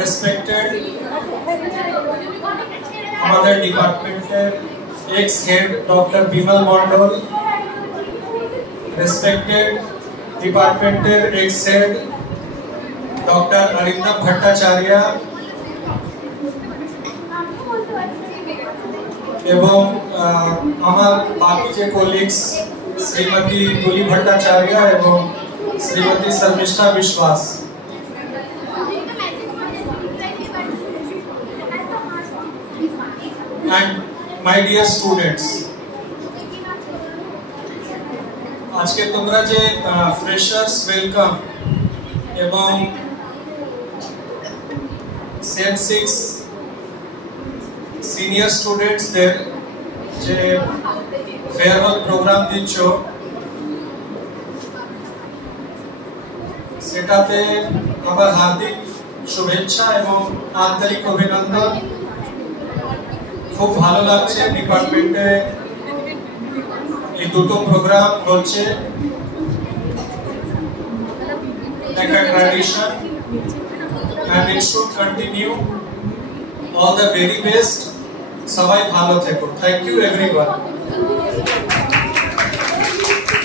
Respected আমাদের ডিপার্টমেন্টের ex head doctor Bimal Mondal, respected ডিপার্টমেন্টের ex head doctor Arindam Bhattacharya এবং আমার বাকি যে কলিগস শ্রীমতী তুলি ভট্টাচার্য এবং শ্রীমতী শর্মিষ্ঠা বিশ্বাস। And my dear students, আজকে তোমরা যে ফ্রেশার্স ওয়েলকাম এবং সেম 6 সিনিয়র স্টুডেন্টসদের যে ফেয়ারওয়েল প্রোগ্রাম দিচ্ছ, সেটাতে আমার হার্দিক শুভেচ্ছা এবং আন্তরিক অভিনন্দন। খুব ভালো লাগছে ডিপার্টমেন্টে এই দুটো প্রোগ্রাম হচ্ছে, একটা tradition and it should continue. All the very best. সবাই ভালো থেকো। Thank you everyone.